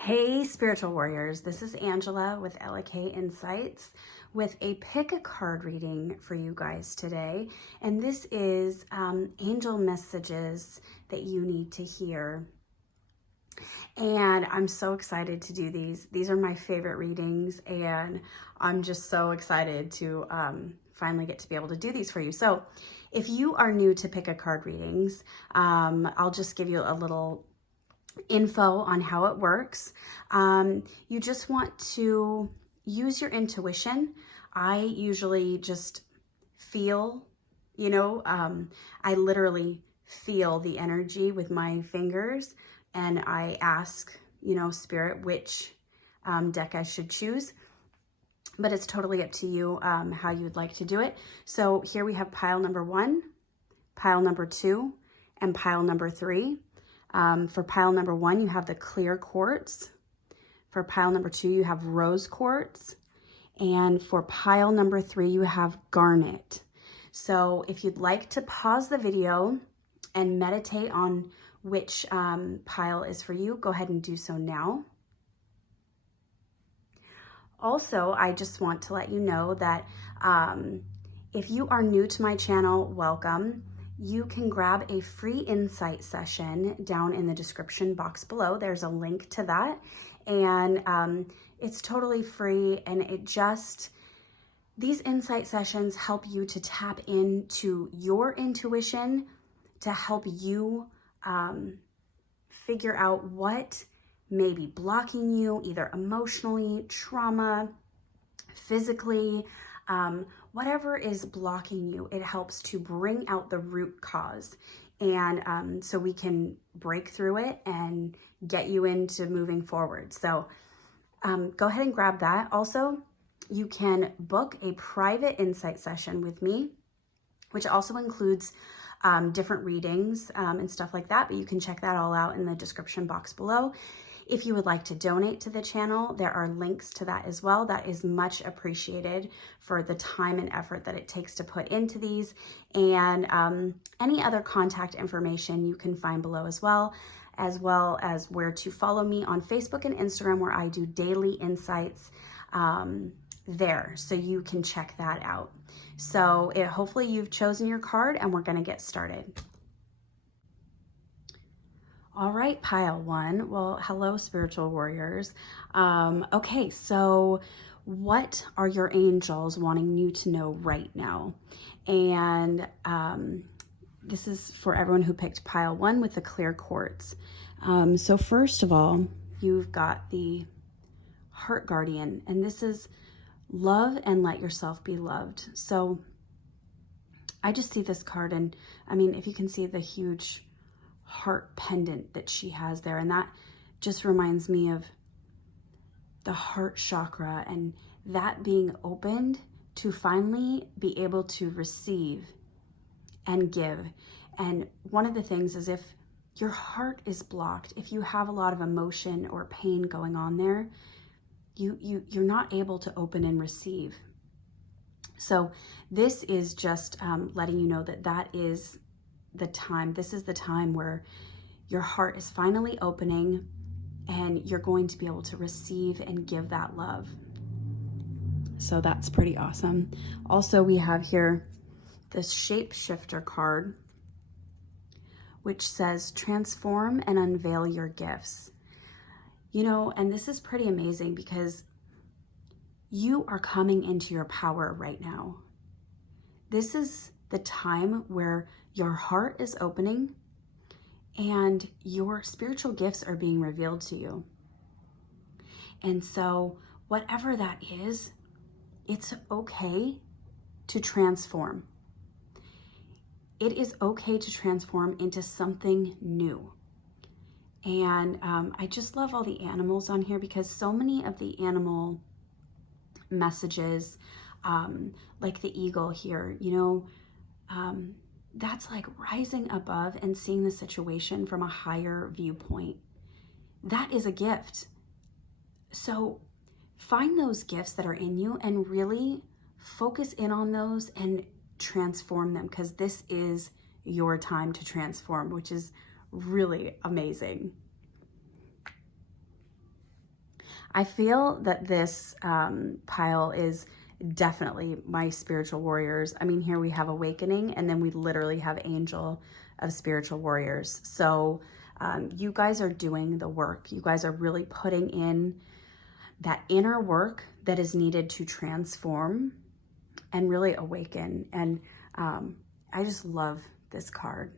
Hey, spiritual warriors. This is Angela with LK Insights with a pick a card reading for you guys today. And this is angel messages that you need to hear. And I'm so excited to do these. These are my favorite readings, and I'm just so excited to finally get to be able to do these for you. So if you are new to pick a card readings, I'll just give you a little info on how it works. You just want to use your intuition. I usually just feel, I literally feel the energy with my fingers, and I ask, Spirit, which deck I should choose. But it's totally up to you how you would like to do it. So here we have pile number 1, pile number 2, and pile number 3. For pile number 1, you have the clear quartz. For pile number 2, you have rose quartz. And for pile number 3, you have garnet. So if you'd like to pause the video and meditate on which pile is for you, go ahead and do so now. Also, I just want to let you know that if you are new to my channel, welcome. You can grab a free insight session down in the description box below. There's a link to that, and it's totally free, and these insight sessions help you to tap into your intuition to help you figure out what may be blocking you, either emotionally, trauma, physically, whatever is blocking you. It helps to bring out the root cause, and so we can break through it and get you into moving forward. So go ahead and grab that. Also, you can book a private insight session with me, which also includes different readings and stuff like that, but you can check that all out in the description box below. If you would like to donate to the channel, there are links to that as well. That is much appreciated for the time and effort that it takes to put into these. And any other contact information you can find below as well as where to follow me on Facebook and Instagram, where I do daily insights there. So you can check that out. So hopefully you've chosen your card, and we're going to get started. All right, pile 1. Well, hello, spiritual warriors. Okay, so what are your angels wanting you to know right now? And this is for everyone who picked pile 1 with the clear quartz. So first of all, you've got the heart guardian, and this is love and let yourself be loved. So I just see this card, and I mean, if you can see the huge heart pendant that she has there, and that just reminds me of the heart chakra, and that being opened to finally be able to receive and give. And one of the things is, if your heart is blocked, if you have a lot of emotion or pain going on there, you're not able to open and receive. So this is just letting you know that is the time. This is the time where your heart is finally opening, and you're going to be able to receive and give that love. So that's pretty awesome. Also, we have here this shapeshifter card, which says transform and unveil your gifts. And this is pretty amazing, because you are coming into your power right now. This is the time where your heart is opening and your spiritual gifts are being revealed to you. And so whatever that is, it's okay to transform. It is okay to transform into something new. And I just love all the animals on here, because so many of the animal messages, like the eagle here, that's like rising above and seeing the situation from a higher viewpoint. That is a gift. So find those gifts that are in you and really focus in on those and transform them, because this is your time to transform, which is really amazing. I feel that this pile is definitely my spiritual warriors. I mean, here we have awakening, and then we literally have angel of spiritual warriors. So you guys are doing the work. You guys are really putting in that inner work that is needed to transform and really awaken. And I just love this card.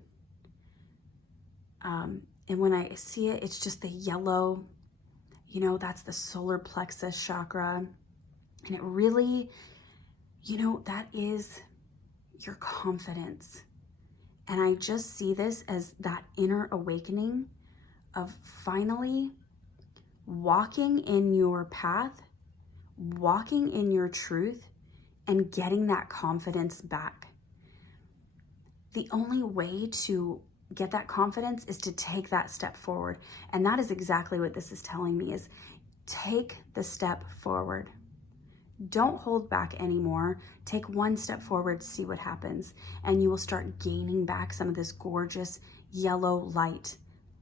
And when I see it, it's just the yellow, you know, that's the solar plexus chakra. And it really, you know, that is your confidence. And I just see this as that inner awakening of finally walking in your path, walking in your truth, and getting that confidence back. The only way to get that confidence is to take that step forward. And that is exactly what this is telling me, is take the step forward. Don't hold back anymore. Take one step forward, see what happens. And you will start gaining back some of this gorgeous yellow light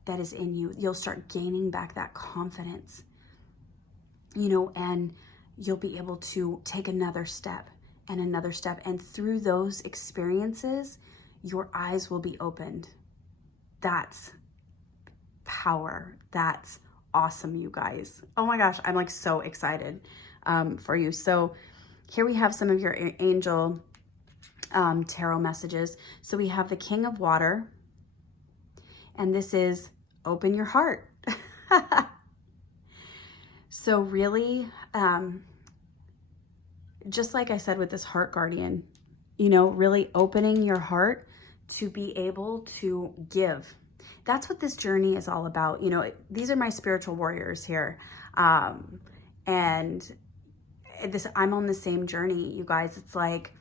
that is in you. You'll start gaining back that confidence, you know, and you'll be able to take another step and another step. And through those experiences, your eyes will be opened. That's power. That's awesome, you guys. Oh my gosh, I'm like so excited for you. So here we have some of your angel tarot messages. So we have the King of Water, and this is open your heart. So really, just like I said with this heart guardian, you know, really opening your heart to be able to give. That's what this journey is all about. You know, these are my spiritual warriors here. And I'm on the same journey, you guys. It's like,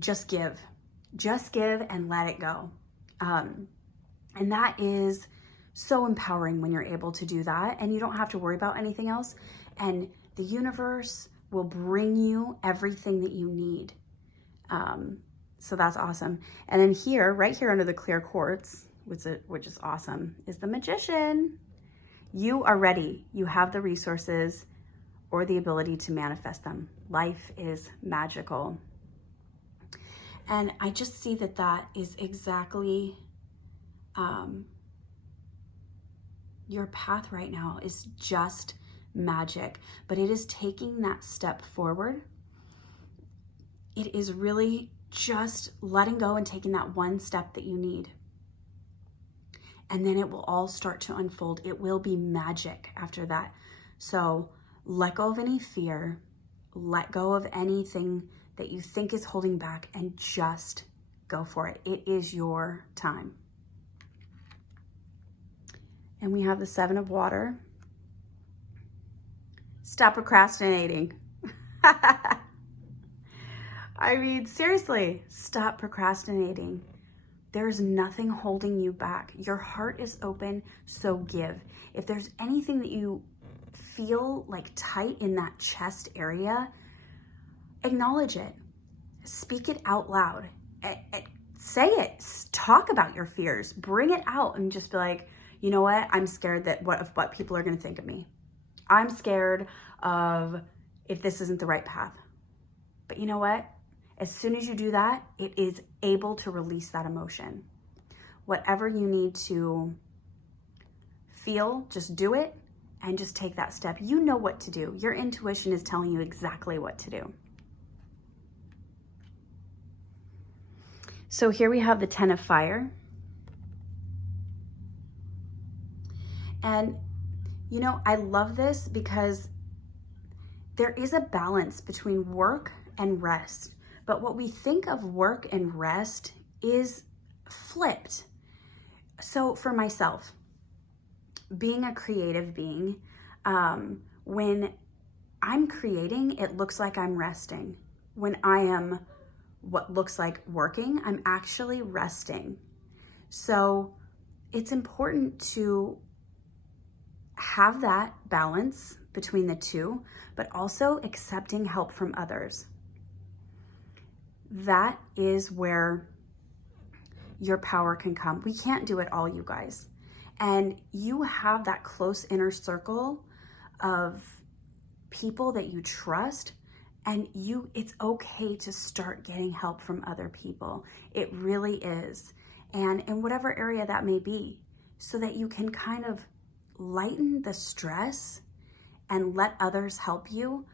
just give and let it go. And that is so empowering when you're able to do that, and you don't have to worry about anything else. And the universe will bring you everything that you need. So that's awesome. And then here, right here under the clear quartz, which is awesome, is the Magician. You are ready. You have the resources or the ability to manifest them. Life is magical. And I just see that that is exactly your path right now is just magic, but it is taking that step forward. It is really just letting go and taking that one step that you need. And then it will all start to unfold. It will be magic after that. So let go of any fear, let go of anything that you think is holding back, and just go for it. It is your time. And we have the Seven of Water. Stop procrastinating. I mean, seriously, stop procrastinating. There's nothing holding you back. Your heart is open, so give. If there's anything that you feel like tight in that chest area, acknowledge it. Speak it out loud. Say it. Talk about your fears. Bring it out and just be like, you know what? I'm scared of what people are going to think of me. I'm scared of if this isn't the right path. But you know what? As soon as you do that, it is able to release that emotion. Whatever you need to feel, just do it and just take that step. You know what to do. Your intuition is telling you exactly what to do. So here we have the Ten of Fire. And, you know, I love this because there is a balance between work and rest. But what we think of work and rest is flipped. So for myself, being a creative being, when I'm creating, it looks like I'm resting. When I am what looks like working, I'm actually resting. So it's important to have that balance between the two, but also accepting help from others. That is where your power can come. We can't do it all, you guys. And you have that close inner circle of people that you trust, and it's okay to start getting help from other people. It really is. And in whatever area that may be, so that you can kind of lighten the stress and let others help you.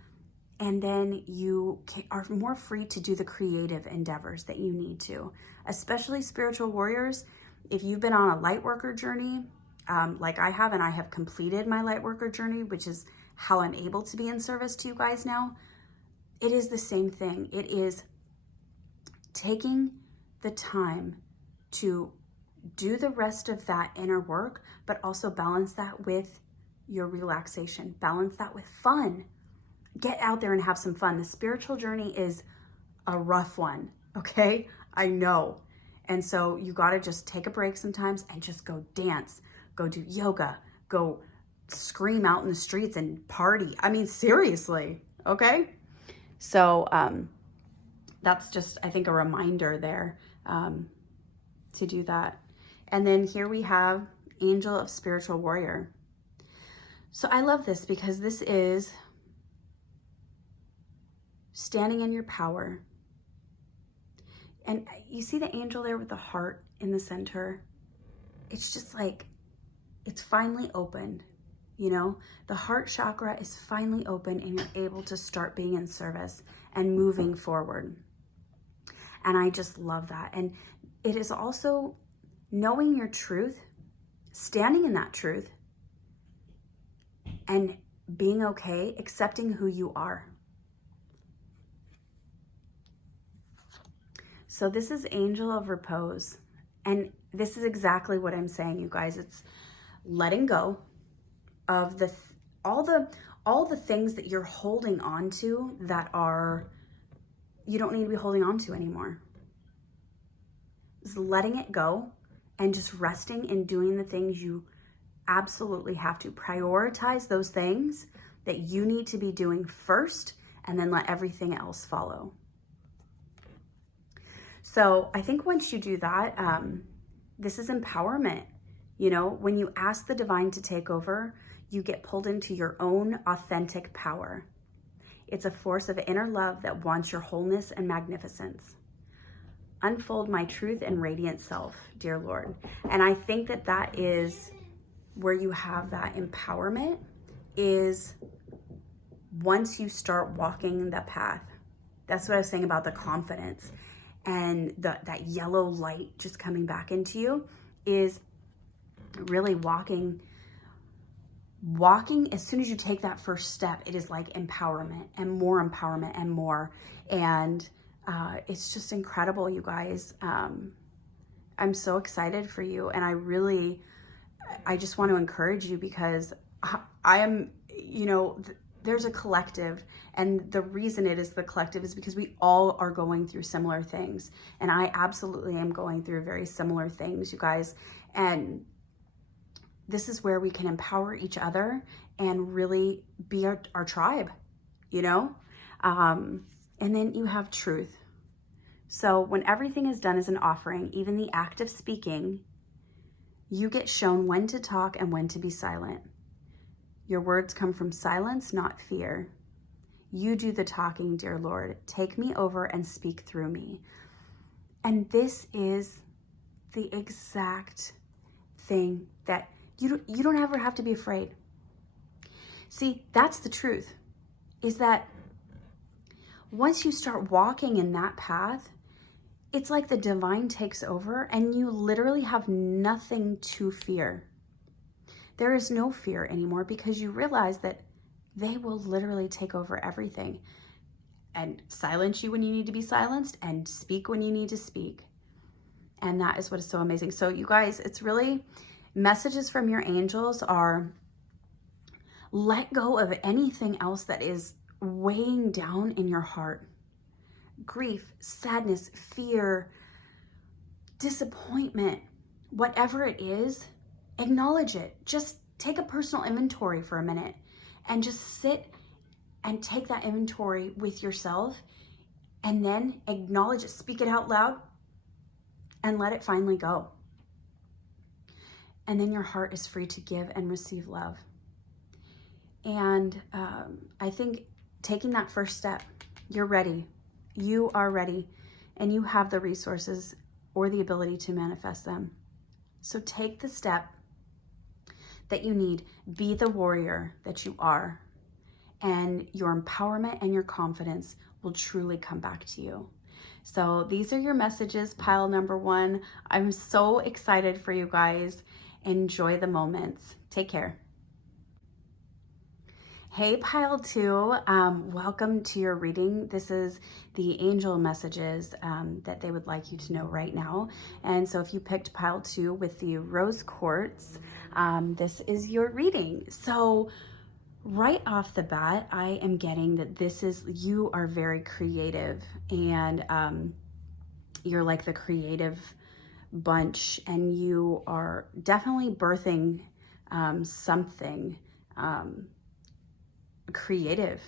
And then you are more free to do the creative endeavors that you need to, especially spiritual warriors. If you've been on a light worker journey, like I have, and I have completed my light worker journey, which is how I'm able to be in service to you guys now, it is the same thing. It is taking the time to do the rest of that inner work, but also balance that with your relaxation, balance that with fun. Get out there and have some fun. The spiritual journey is a rough one, okay? I know. And so you got to just take a break sometimes and just go dance, go do yoga, go scream out in the streets and party. I mean, seriously, okay? So that's just, I think, a reminder there to do that. And then here we have Angel of Spiritual Warrior. So I love this because this is standing in your power. And you see the angel there with the heart in the center? It's just like, it's finally opened, you know? The heart chakra is finally open and you're able to start being in service and moving forward. And I just love that. And it is also knowing your truth, standing in that truth, and being okay, accepting who you are. So this is Angel of Repose. And this is exactly what I'm saying, you guys. It's letting go of all the things that you're holding on to that you don't need to be holding on to anymore. Just letting it go and just resting and doing the things you absolutely have to. Prioritize those things that you need to be doing first, and then let everything else follow. So I think once you do that, this is empowerment. You know, when you ask the divine to take over, you get pulled into your own authentic power. It's a force of inner love that wants your wholeness and magnificence. Unfold my truth and radiant self, dear Lord. And I think that that is where you have that empowerment, is once you start walking the path. That's what I was saying about the confidence and that yellow light just coming back into you, is really walking. As soon as you take that first step, it is like empowerment and more. And it's just incredible, you guys. I'm so excited for you. And I just want to encourage you, because I am, you know, there's a collective, and the reason it is the collective is because we all are going through similar things. And I absolutely am going through very similar things, you guys. And this is where we can empower each other and really be our tribe, you know? And then you have truth. So when everything is done as an offering, even the act of speaking, you get shown when to talk and when to be silent. Your words come from silence, not fear. You do the talking, dear Lord. Take me over and speak through me. And this is the exact thing that you don't ever have to be afraid. See, that's the truth, is that once you start walking in that path, it's like the divine takes over and you literally have nothing to fear. There is no fear anymore, because you realize that they will literally take over everything and silence you when you need to be silenced and speak when you need to speak. And that is what is so amazing. So you guys, it's really, messages from your angels are, let go of anything else that is weighing down in your heart. Grief, sadness, fear, disappointment, whatever it is, acknowledge it. Just take a personal inventory for a minute and just sit and take that inventory with yourself, and then acknowledge it, speak it out loud, and let it finally go. And then your heart is free to give and receive love. And I think taking that first step, you're ready. You are ready, and you have the resources or the ability to manifest them. So take the step that you need. Be the warrior that you are, and your empowerment and your confidence will truly come back to you. So these are your messages, pile number 1. I'm so excited for you guys. Enjoy the moments. Take care. Hey, pile 2, welcome to your reading. This is the angel messages that they would like you to know right now. And so if you picked pile 2 with the rose quartz, this is your reading. So right off the bat, I am getting that you are very creative, and you're like the creative bunch, and you are definitely birthing something creative.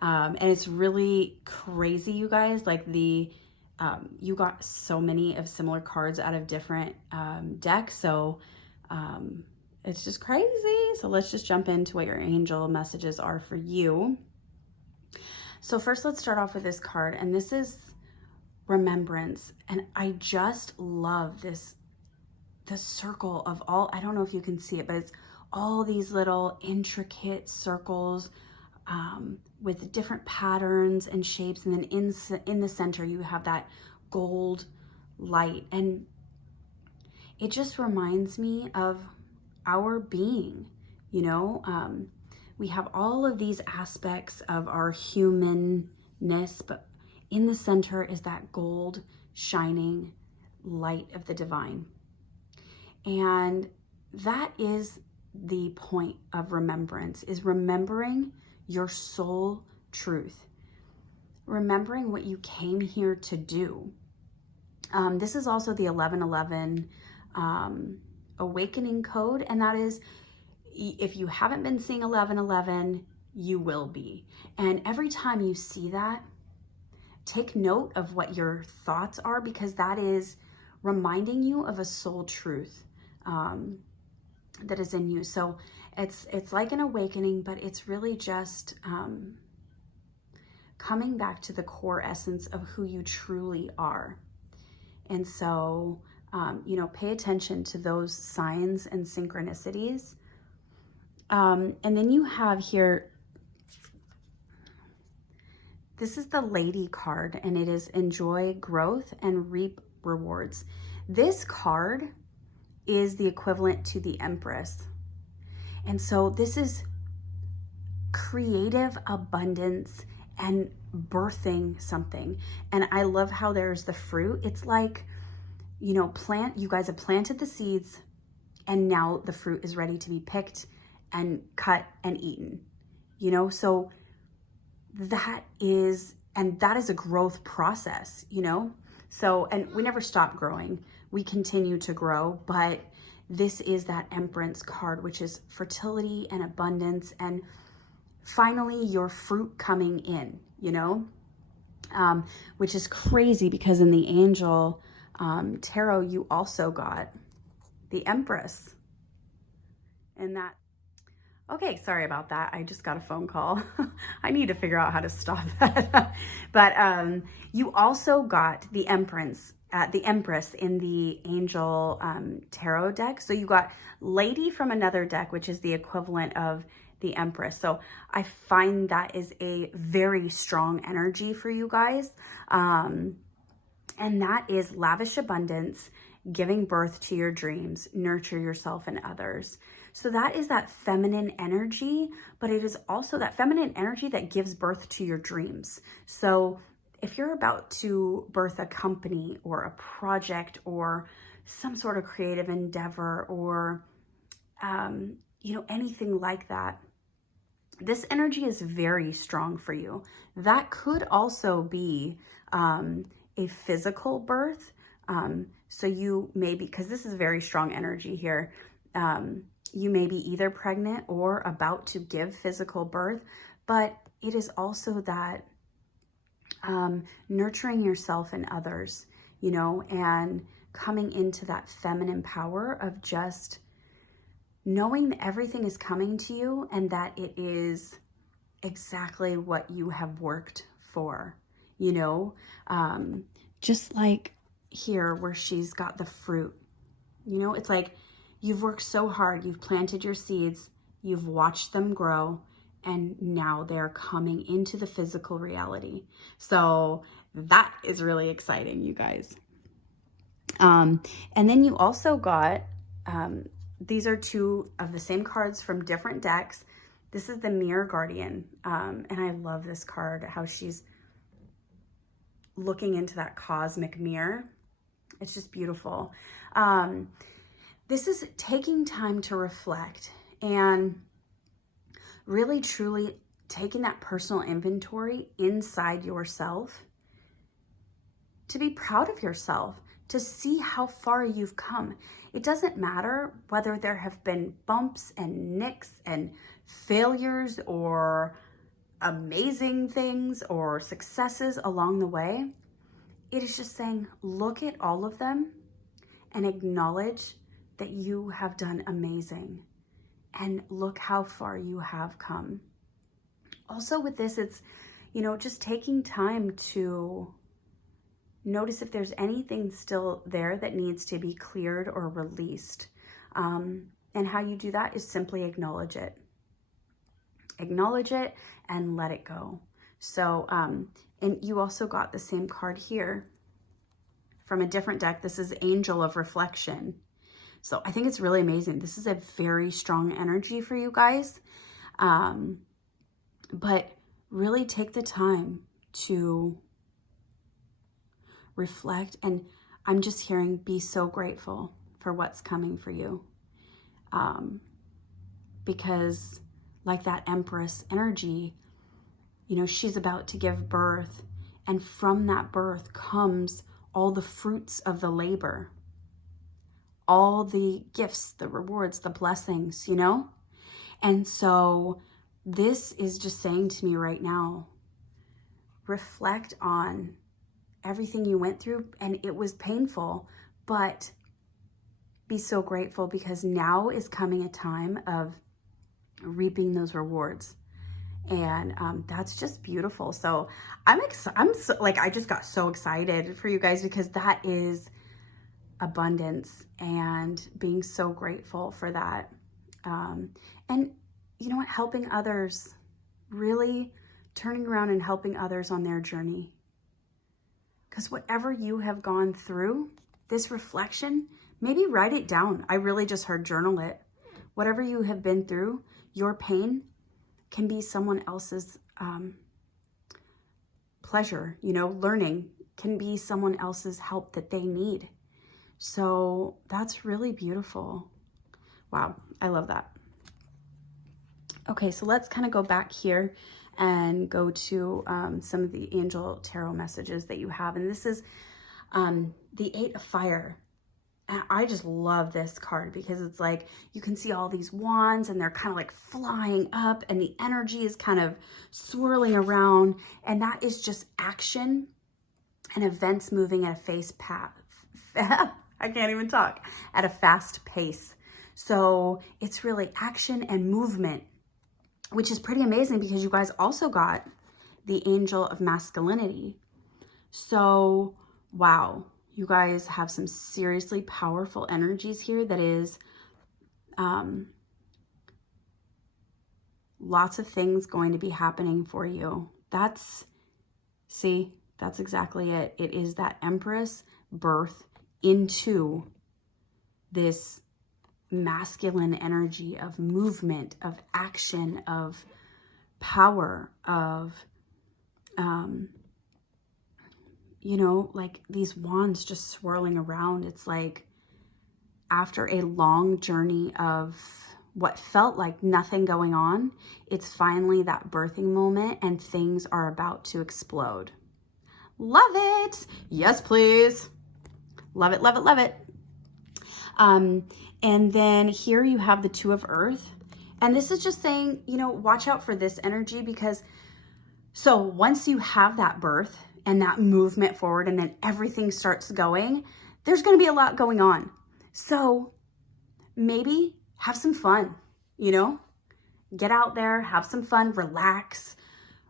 And it's really crazy, you guys, like you got so many of similar cards out of different decks. So it's just crazy. So let's just jump into what your angel messages are for you. So first, let's start off with this card, and this is remembrance. And I just love the circle of all, I don't know if you can see it, but it's all these little intricate circles with different patterns and shapes. And then in the center, you have that gold light. And it just reminds me of our being, you know. We have all of these aspects of our humanness, but in the center is that gold shining light of the divine. And that is the point of remembrance, is remembering your soul truth, remembering what you came here to do. This is also the 1111 awakening code, and that is, if you haven't been seeing 1111, you will be. And every time you see that, take note of what your thoughts are, because that is reminding you of a soul truth that is in you. So it's like an awakening, but it's really just coming back to the core essence of who you truly are. And so, you know, pay attention to those signs and synchronicities. And then you have here, this is the Lady card, and it is enjoy growth and reap rewards. This card is the equivalent to the Empress. And so this is creative abundance and birthing something. And I love how there's the fruit. It's like, you know, you guys have planted the seeds, and now the fruit is ready to be picked and cut and eaten, you know. So that is a growth process, you know. So, and we never stop growing, we continue to grow, but this is that Empress card, which is fertility and abundance, and finally your fruit coming in, you know, which is crazy because in the angel tarot, you also got the Empress. And that, okay, sorry about that. I just got a phone call. I need to figure out how to stop that. But you also got the Empress in the angel tarot deck. So you got Lady from another deck, which is the equivalent of the Empress. So I find that is a very strong energy for you guys. And that is lavish abundance, giving birth to your dreams, nurture yourself and others. So that is that feminine energy, but it is also that feminine energy that gives birth to your dreams. So if you're about to birth a company or a project or some sort of creative endeavor, or, you know, anything like that, this energy is very strong for you. That could also be a physical birth. So you may be, because this is very strong energy here, you may be either pregnant or about to give physical birth, but it is also that nurturing yourself and others, you know, and coming into that feminine power of just knowing that everything is coming to you and that it is exactly what you have worked for, you know, just like here where she's got the fruit, you know, it's like you've worked so hard, you've planted your seeds, you've watched them grow, and now they're coming into the physical reality. So that is really exciting, you guys. And then you also got, these are two of the same cards from different decks. This is the Mirror Guardian. And I love this card, how she's looking into that cosmic mirror. It's just beautiful. This is taking time to reflect and really truly taking that personal inventory inside yourself, to be proud of yourself, to see how far you've come. It doesn't matter whether there have been bumps and nicks and failures or amazing things or successes along the way. It is just saying, look at all of them and acknowledge that you have done amazing, and look how far you have come. Also with this, it's, you know, just taking time to notice if there's anything still there that needs to be cleared or released. And how you do that is simply acknowledge it. Acknowledge it and let it go. So, and you also got the same card here from a different deck. This is Angel of Reflection. So I think it's really amazing. This is a very strong energy for you guys. But really take the time to reflect. And I'm just hearing, be so grateful for what's coming for you. Because like that Empress energy, you know, she's about to give birth. And from that birth comes all the fruits of the labor, all the gifts, the rewards, the blessings, you know? And so this is just saying to me right now, reflect on everything you went through, and it was painful, but be so grateful, because now is coming a time of reaping those rewards. And that's just beautiful. So I'm so, like, I just got so excited for you guys, because that is abundance and being so grateful for that. And you know what, helping others, really turning around and helping others on their journey. Because whatever you have gone through, this reflection, maybe write it down. I really just heard journal it. Whatever you have been through, your pain can be someone else's pleasure. You know, learning can be someone else's help that they need. So that's really beautiful. Wow, I love that. Okay, so let's kind of go back here and go to some of the angel tarot messages that you have. And this is the Eight of Fire. And I just love this card, because it's like you can see all these wands and they're kind of like flying up, and the energy is kind of swirling around. And that is just action and events moving at a I can't even talk, at a fast pace. So it's really action and movement, which is pretty amazing, because you guys also got the Angel of Masculinity. So, wow, you guys have some seriously powerful energies here. That is lots of things going to be happening for you. That's exactly it. It is that Empress birth into this masculine energy of movement, of action, of power, of, you know, like these wands just swirling around. It's like after a long journey of what felt like nothing going on, it's finally that birthing moment, and things are about to explode. Love it. Yes, please. Love it, love it, love it. And then here you have the Two of Earth. And this is just saying, you know, watch out for this energy, because so once you have that birth and that movement forward, and then everything starts going, there's going to be a lot going on. So maybe have some fun, you know? Get out there, have some fun, relax,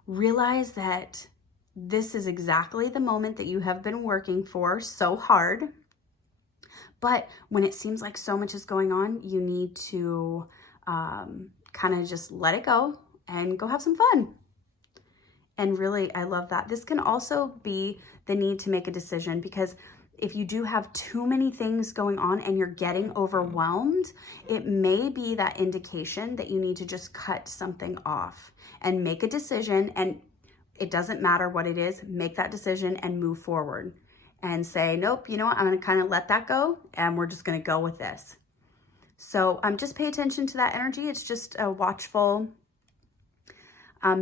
realize that this is exactly the moment that you have been working for so hard. But when it seems like so much is going on, you need to kind of just let it go and go have some fun. And really, I love that. This can also be the need to make a decision, because if you do have too many things going on and you're getting overwhelmed, it may be that indication that you need to just cut something off and make a decision. And it doesn't matter what it is, make that decision and move forward and say, nope, you know what, I'm going to kind of let that go and we're just going to go with this. So just pay attention to that energy. It's just a watchful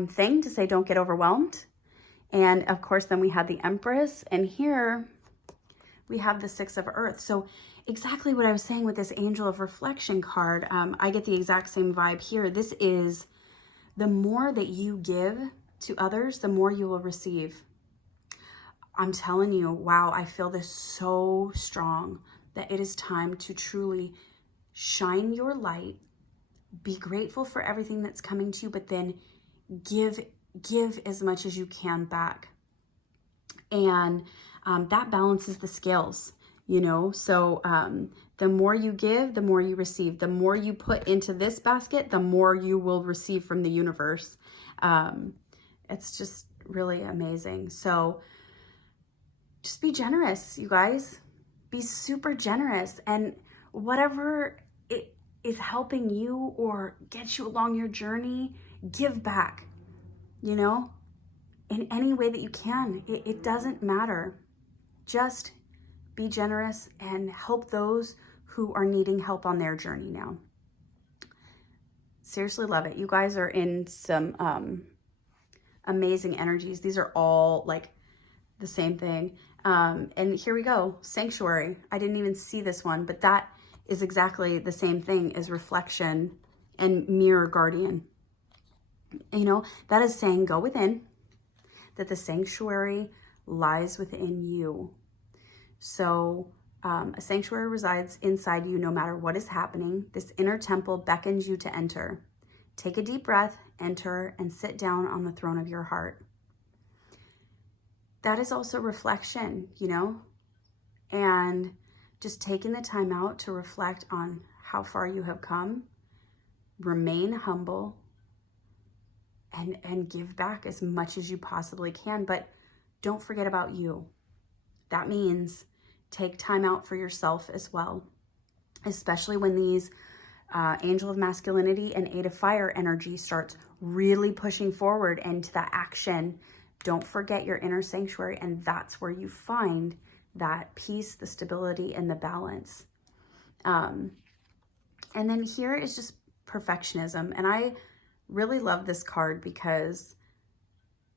thing to say, don't get overwhelmed. And of course, then we have the Empress, and here we have the Six of Earth. So exactly what I was saying with this Angel of Reflection card, I get the exact same vibe here. This is the more that you give to others, the more you will receive. I'm telling you, wow, I feel this so strong that it is time to truly shine your light, be grateful for everything that's coming to you, but then give as much as you can back. And that balances the scales, you know? So the more you give, the more you receive. The more you put into this basket, the more you will receive from the universe. It's just really amazing. So just be generous, you guys. Be super generous. And whatever it is helping you or gets you along your journey, give back, you know, in any way that you can. It doesn't matter. Just be generous and help those who are needing help on their journey now. Seriously love it. You guys are in some amazing energies. These are all like the same thing. And here we go, Sanctuary. I didn't even see this one, but that is exactly the same thing as Reflection and Mirror Guardian. You know, that is saying go within, that the sanctuary lies within you. So a sanctuary resides inside you no matter what is happening. This inner temple beckons you to enter. Take a deep breath, enter, and sit down on the throne of your heart. That is also reflection, you know, and just taking the time out to reflect on how far you have come, remain humble, and give back as much as you possibly can. But don't forget about you. That means take time out for yourself as well, especially when these Angel of Masculinity and Eight of Fire energy starts really pushing forward into that action. Don't forget your inner sanctuary, and that's where you find that peace, the stability, and the balance. And then here is just perfectionism. And I really love this card because,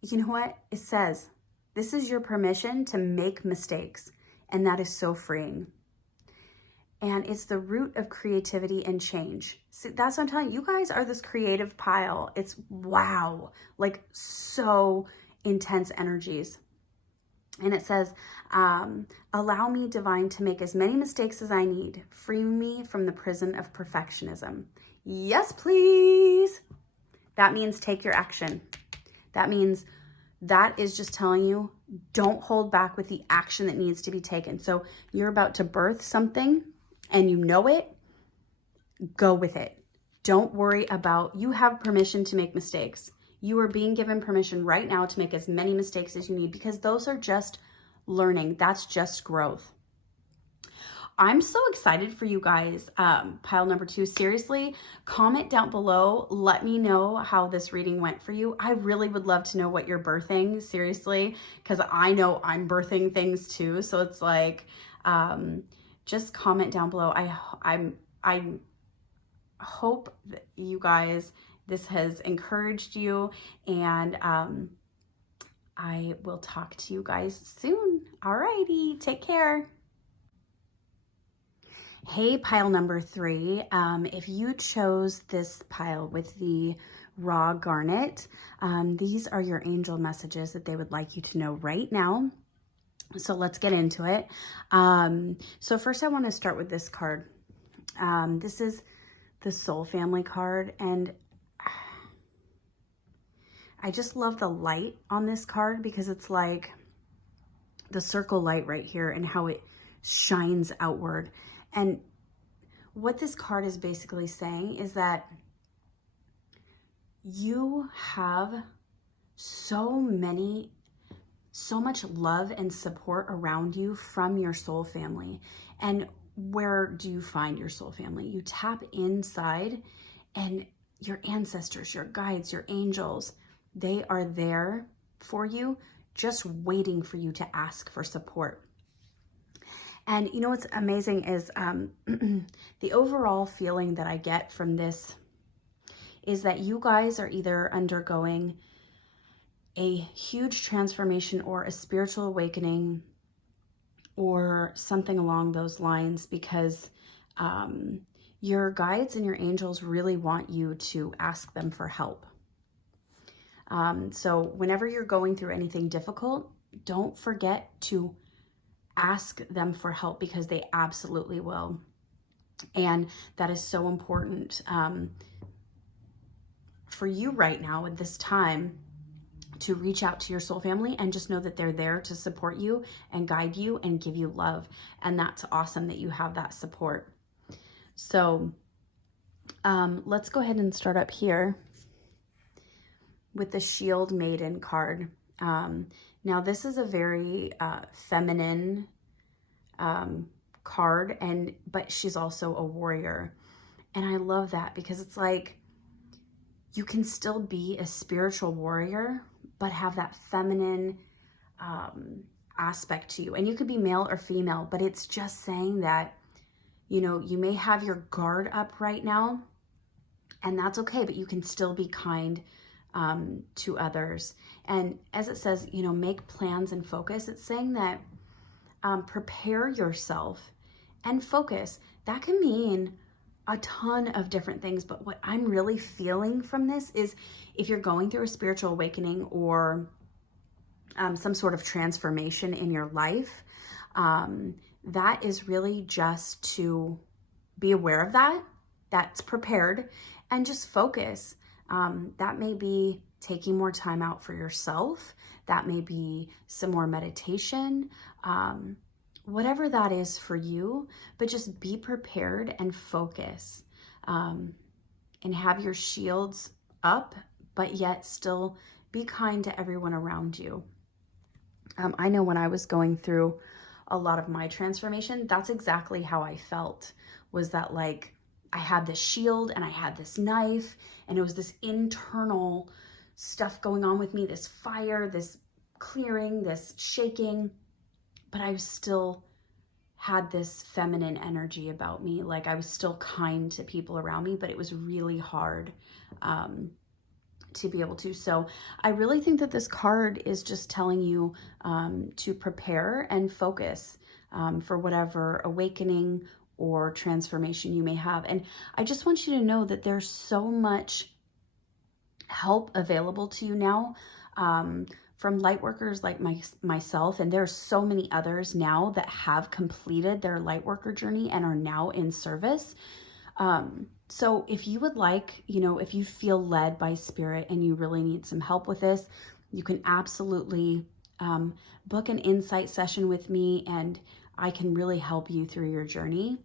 you know what? It says, this is your permission to make mistakes. And that is so freeing. And it's the root of creativity and change. See, that's what I'm telling you. You guys are this creative pile. It's wow, like so intense energies. And it says, allow me, divine, to make as many mistakes as I need. Free me from the prison of perfectionism. Yes, please. That means take your action. That means that is just telling you, don't hold back with the action that needs to be taken. So you're about to birth something and you know it, go with it. Don't worry about, you have permission to make mistakes. You are being given permission right now to make as many mistakes as you need, because those are just learning. That's just growth. I'm so excited for you guys, pile number 2. Seriously, comment down below. Let me know how this reading went for you. I really would love to know what you're birthing, seriously, because I know I'm birthing things too. So it's like, just comment down below. I hope that you guys, this has encouraged you, and I will talk to you guys soon. Alrighty, take care. Hey, pile number 3, if you chose this pile with the raw garnet, these are your angel messages that they would like you to know right now. So let's get into it. So first I want to start with this card. This is the Soul Family card, and I just love the light on this card because it's like the circle light right here and how it shines outward. And what this card is basically saying is that you have so much love and support around you from your soul family. And where do you find your soul family? You tap inside, and your ancestors, your guides, your angels, they are there for you, just waiting for you to ask for support. And you know what's amazing is the overall feeling that I get from this is that you guys are either undergoing a huge transformation or a spiritual awakening or something along those lines, because your guides and your angels really want you to ask them for help. So whenever you're going through anything difficult, don't forget to ask them for help, because they absolutely will. And that is so important for you right now at this time, to reach out to your soul family and just know that they're there to support you and guide you and give you love. And that's awesome that you have that support. So let's go ahead and start up here with the Shield Maiden card. Now this is a very feminine card, but she's also a warrior. And I love that because it's like you can still be a spiritual warrior, but have that feminine aspect to you. And you could be male or female, but it's just saying that, you know, you may have your guard up right now, and that's okay, but you can still be kind to others. And as it says, you know, make plans and focus. It's saying that prepare yourself and focus. That can mean a ton of different things, but what I'm really feeling from this is if you're going through a spiritual awakening or some sort of transformation in your life, that is really just to be aware of that, that's prepared, and just focus. That may be taking more time out for yourself. That may be some more meditation, whatever that is for you, but just be prepared and focus, and have your shields up, but yet still be kind to everyone around you. I know when I was going through a lot of my transformation, that's exactly how I felt, was that like I had this shield and I had this knife, and it was this internal stuff going on with me, this fire, this clearing, this shaking, but I still had this feminine energy about me. Like I was still kind to people around me, but it was really hard to be able to. So I really think that this card is just telling you to prepare and focus for whatever awakening or transformation you may have. And I just want you to know that there's so much help available to you now from light workers like myself, and there's so many others now that have completed their light worker journey and are now in service. So if you would like, you know, if you feel led by spirit and you really need some help with this, you can absolutely book an insight session with me, and I can really help you through your journey.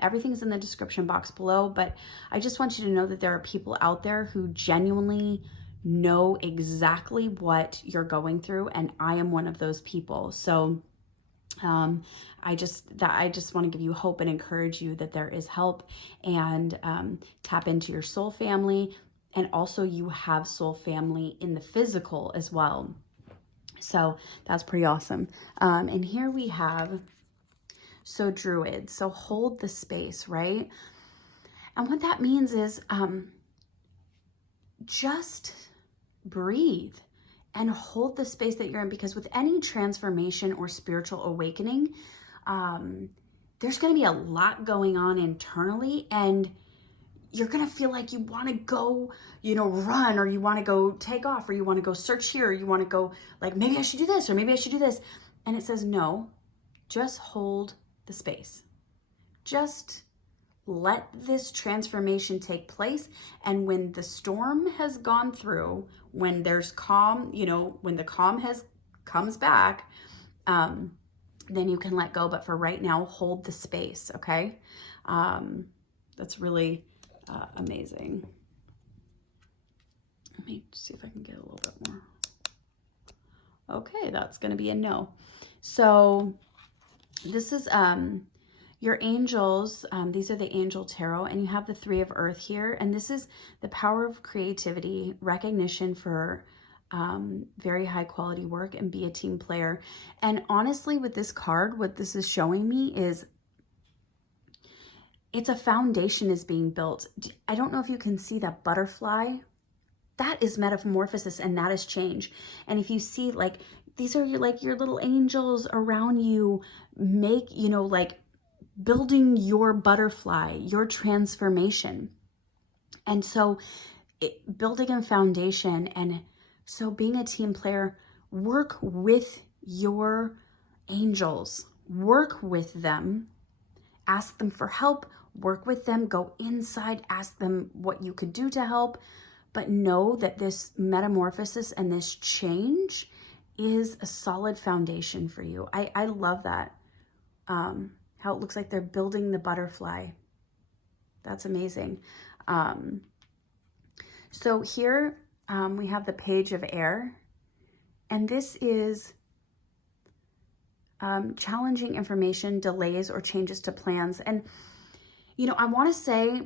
Everything's in the description box below, but I just want you to know that there are people out there who genuinely know exactly what you're going through, and I am one of those people. So I just want to give you hope and encourage you that there is help, and tap into your soul family. And also you have soul family in the physical as well. So that's pretty awesome. And here we have, so Druid, so hold the space, right? And what that means is just breathe and hold the space that you're in, because with any transformation or spiritual awakening, there's going to be a lot going on internally, and you're going to feel like you want to go, you know, run, or you want to go take off, or you want to go search here, or you want to go like, maybe I should do this, or maybe I should do this. And it says, no, just hold the space. Just Let this transformation take place. And when the storm has gone through, when there's calm, you know, when the calm comes back, then you can let go. But for right now, hold the space, okay? That's really amazing. Let me see if I can get a little bit more. Okay, that's going to be a no. So this is your angels. These are the Angel Tarot, and you have the Three of Earth here. And this is the power of creativity, recognition for very high quality work, and be a team player. And honestly, with this card, what this is showing me is it's a foundation is being built. I don't know if you can see that butterfly. That is metamorphosis, and that is change. And if you see, like, these are your little angels around you, like building your butterfly, your transformation. And so building a foundation, and so being a team player, work with your angels, work with them, ask them for help, work with them, go inside, ask them what you could do to help. But know that this metamorphosis and this change is a solid foundation for you. I love that. How it looks like they're building the butterfly. That's amazing. So here we have the Page of Air. And this is challenging information, delays, or changes to plans. And, you know, I want to say,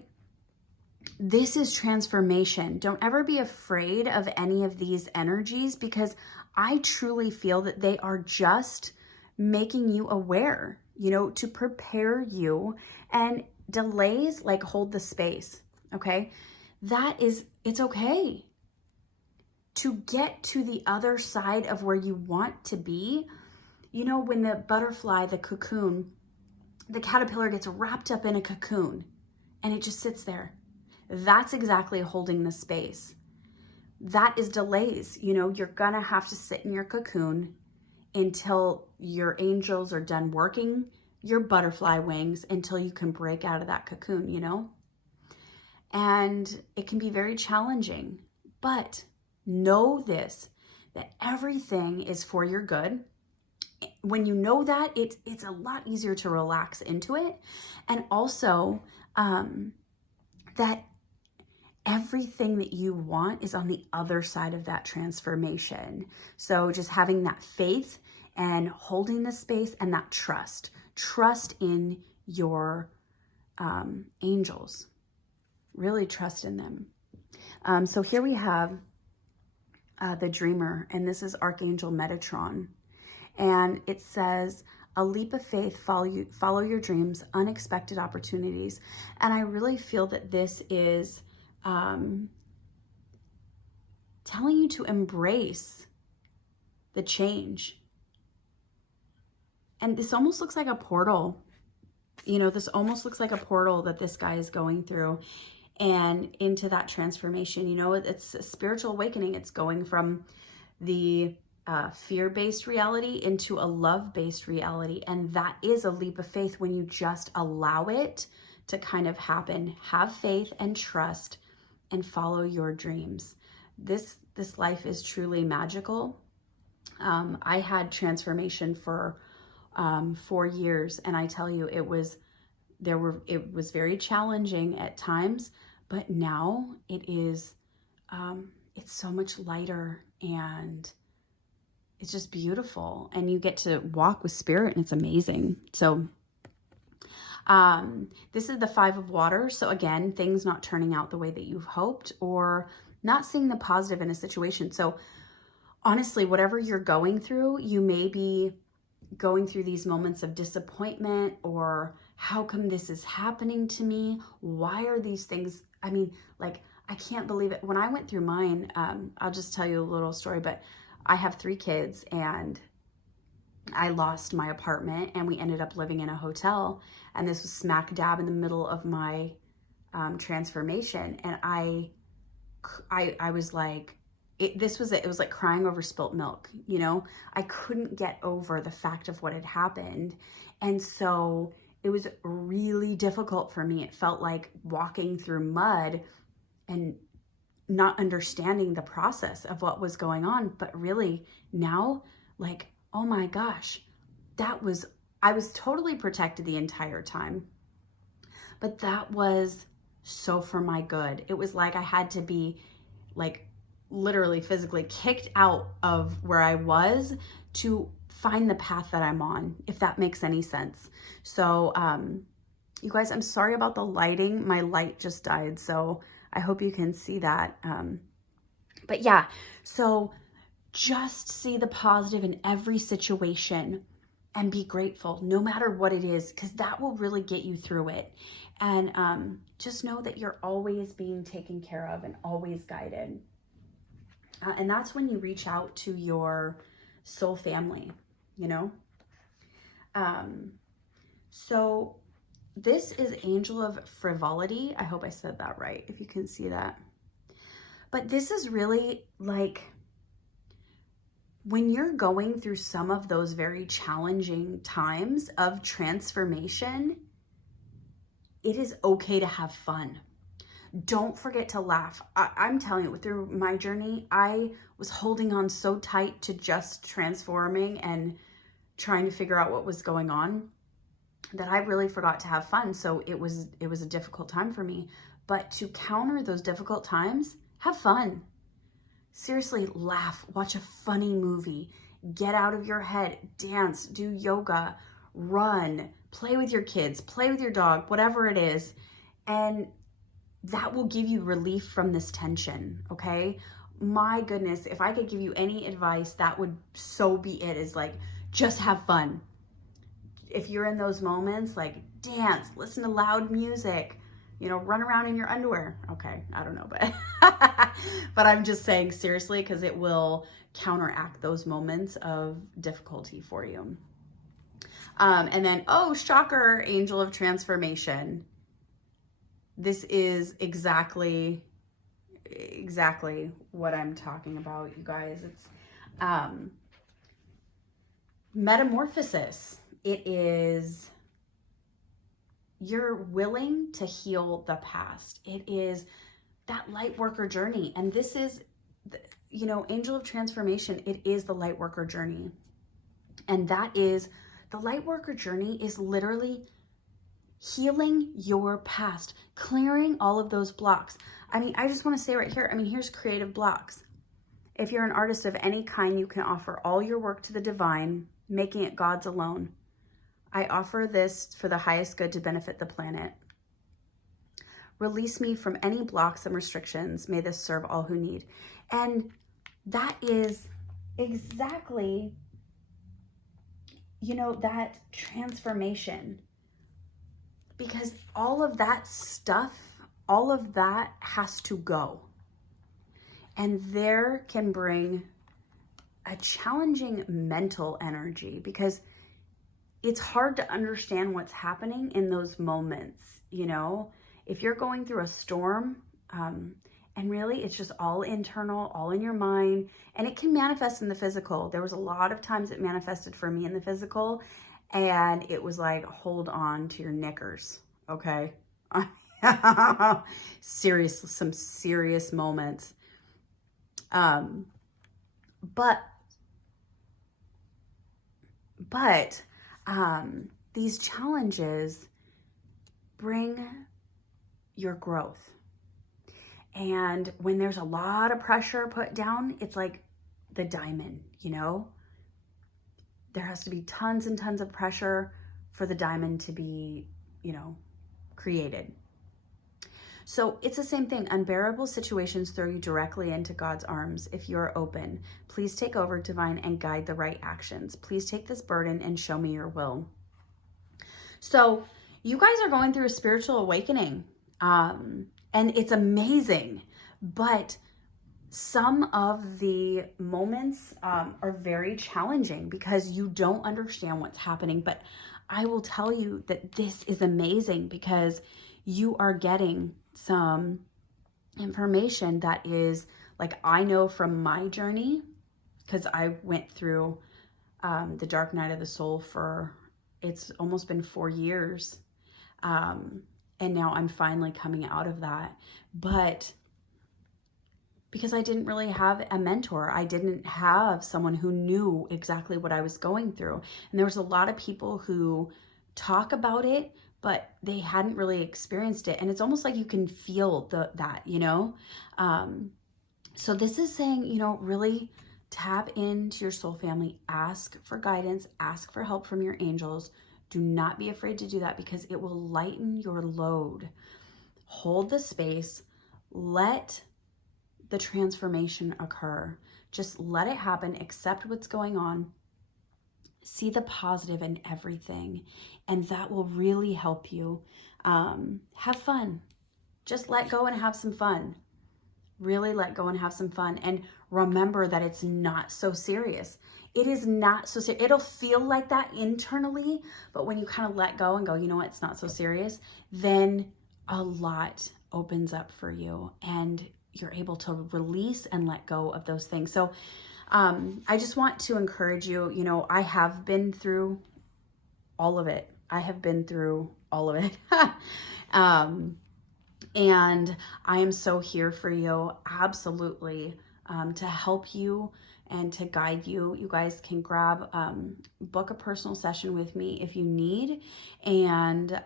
this is transformation. Don't ever be afraid of any of these energies, because I truly feel that they are just making you aware, you know, to prepare you. And delays, like, hold the space, okay? It's okay to get to the other side of where you want to be. You know, when the butterfly, the cocoon, the caterpillar gets wrapped up in a cocoon and it just sits there. That's exactly holding the space. That is delays. You know, you're gonna have to sit in your cocoon until your angels are done working your butterfly wings, until you can break out of that cocoon, you know? And it can be very challenging, but know this, that everything is for your good. When you know that, it's a lot easier to relax into it. And also that everything that you want is on the other side of that transformation. So just having that faith and holding the space, and that trust in your angels. Really trust in them. So here we have the Dreamer, and this is Archangel Metatron. And it says, a leap of faith, follow your dreams, unexpected opportunities. And I really feel that this is telling you to embrace the change. And this almost looks like a portal. You know, this almost looks like a portal that this guy is going through, and into that transformation. You know, it's a spiritual awakening. It's going from the fear-based reality into a love-based reality. And that is a leap of faith when you just allow it to kind of happen. Have faith and trust and follow your dreams. This life is truly magical. I had transformation for 4 years, and I tell you, it was very challenging at times, but now it is it's so much lighter, and it's just beautiful, and you get to walk with spirit, and it's amazing. So this is the Five of Water. So again, things not turning out the way that you've hoped, or not seeing the positive in a situation. So honestly, whatever you're going through, you may be going through these moments of disappointment, or how come this is happening to me? Why are these things? I mean, like, I can't believe it. When I went through mine, I'll just tell you a little story, but I have 3 kids, and I lost my apartment, and we ended up living in a hotel, and this was smack dab in the middle of my transformation. And I was like, it was like crying over spilt milk, you know? I couldn't get over the fact of what had happened. And so it was really difficult for me. It felt like walking through mud and not understanding the process of what was going on. But really now, like, oh my gosh, I was totally protected the entire time, but that was so for my good. It was like I had to be like literally physically kicked out of where I was to find the path that I'm on, if that makes any sense. So, you guys, I'm sorry about the lighting. My light just died, so I hope you can see that. But yeah, so just see the positive in every situation and be grateful no matter what it is, because that will really get you through it. And just know that you're always being taken care of and always guided. And that's when you reach out to your soul family, you know? So this is Angel of Frivolity. I hope I said that right, if you can see that. But this is really like when you're going through some of those very challenging times of transformation, it is okay to have fun. Don't forget to laugh. I'm telling you, through my journey, I was holding on so tight to just transforming and trying to figure out what was going on that I really forgot to have fun. So it was a difficult time for me. But to counter those difficult times, have fun. Seriously, laugh, watch a funny movie, get out of your head, dance, do yoga, run, play with your kids, play with your dog, whatever it is. And that will give you relief from this tension, okay? My goodness, if I could give you any advice, that would so be it, is like, just have fun. If you're in those moments, like dance, listen to loud music, you know, run around in your underwear. Okay, I don't know, but but I'm just saying seriously, because it will counteract those moments of difficulty for you. And then, oh, shocker, Angel of Transformation. This is exactly what I'm talking about, you guys. It's metamorphosis. It is you're willing to heal the past. It is that light worker journey. And this is, you know, Angel of Transformation, it is the light worker journey. And that is, the light worker journey is literally healing your past, clearing all of those blocks. I mean, I just want to say right here, I mean, here's creative blocks. If you're an artist of any kind, you can offer all your work to the divine, making it God's alone. I offer this for the highest good to benefit the planet. Release me from any blocks and restrictions. May this serve all who need. And that is exactly, you know, that transformation. Because all of that stuff, all of that has to go. And there can bring a challenging mental energy, because it's hard to understand what's happening in those moments, you know? If you're going through a storm, and really it's just all internal, all in your mind, and it can manifest in the physical. There was a lot of times it manifested for me in the physical, and it was like, hold on to your knickers, okay? Some serious moments. But these challenges bring your growth. And when there's a lot of pressure put down, it's like the diamond, you know? There has to be tons and tons of pressure for the diamond to be, you know, created. So it's the same thing. Unbearable situations throw you directly into God's arms. If you're open, please take over, divine, and guide the right actions. Please take this burden and show me your will. So you guys are going through a spiritual awakening, and it's amazing, but some of the moments are very challenging because you don't understand what's happening. But I will tell you that this is amazing, because you are getting some information that is, like, I know from my journey, because I went through the dark night of the soul for it's almost been 4 years. And now I'm finally coming out of that. But because I didn't really have a mentor, I didn't have someone who knew exactly what I was going through. And there was a lot of people who talk about it, but they hadn't really experienced it. And it's almost like you can feel that, you know? So this is saying, you know, really tap into your soul family, ask for guidance, ask for help from your angels. Do not be afraid to do that because it will lighten your load. Hold the space, let the transformation occur. Just let it happen, accept what's going on, see the positive in everything, and that will really help you. Have fun. Just let go and have some fun. Really let go and have some fun. And remember that it's not so serious. It is not so serious. It'll feel like that internally, but when you kind of let go and go, you know what, it's not so serious, then a lot opens up for you and you're able to release and let go of those things. So I just want to encourage you, you know, I have been through all of it. I have been through all of it. And I am so here for you, absolutely, to help you and to guide you. You guys can book a personal session with me if you need. And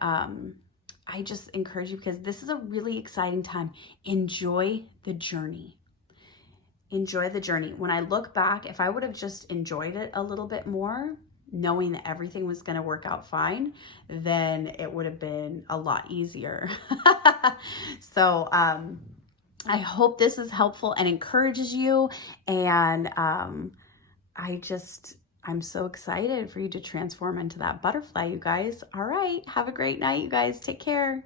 I just encourage you because this is a really exciting time. Enjoy the journey. Enjoy the journey. When I look back, if I would have just enjoyed it a little bit more, knowing that everything was going to work out fine, then it would have been a lot easier. So I hope this is helpful and encourages you. And I'm so excited for you to transform into that butterfly, you guys. All right. Have a great night, you guys. Take care.